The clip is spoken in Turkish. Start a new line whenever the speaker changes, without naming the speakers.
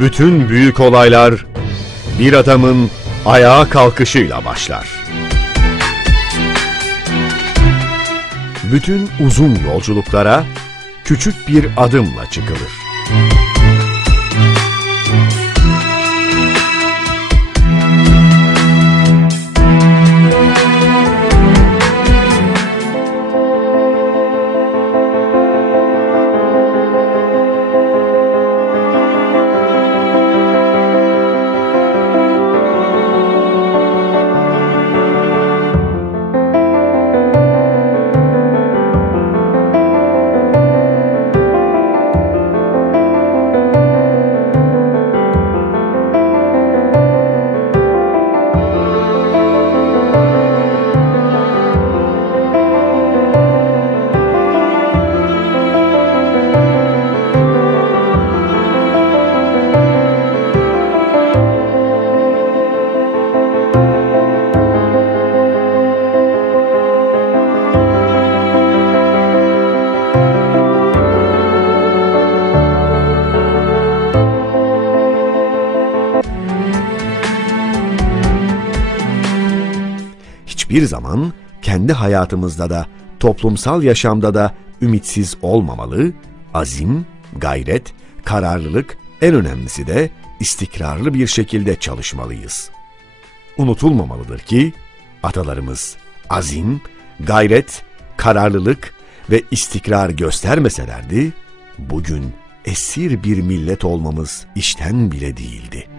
Bütün büyük olaylar bir adamın ayağa kalkışıyla başlar. Bütün uzun yolculuklara küçük bir adımla çıkılır. Hiçbir zaman kendi hayatımızda da toplumsal yaşamda da ümitsiz olmamalı, azim, gayret, kararlılık en önemlisi de istikrarlı bir şekilde çalışmalıyız. Unutulmamalıdır ki atalarımız azim, gayret, kararlılık ve istikrar göstermeselerdi bugün esir bir millet olmamız işten bile değildi.''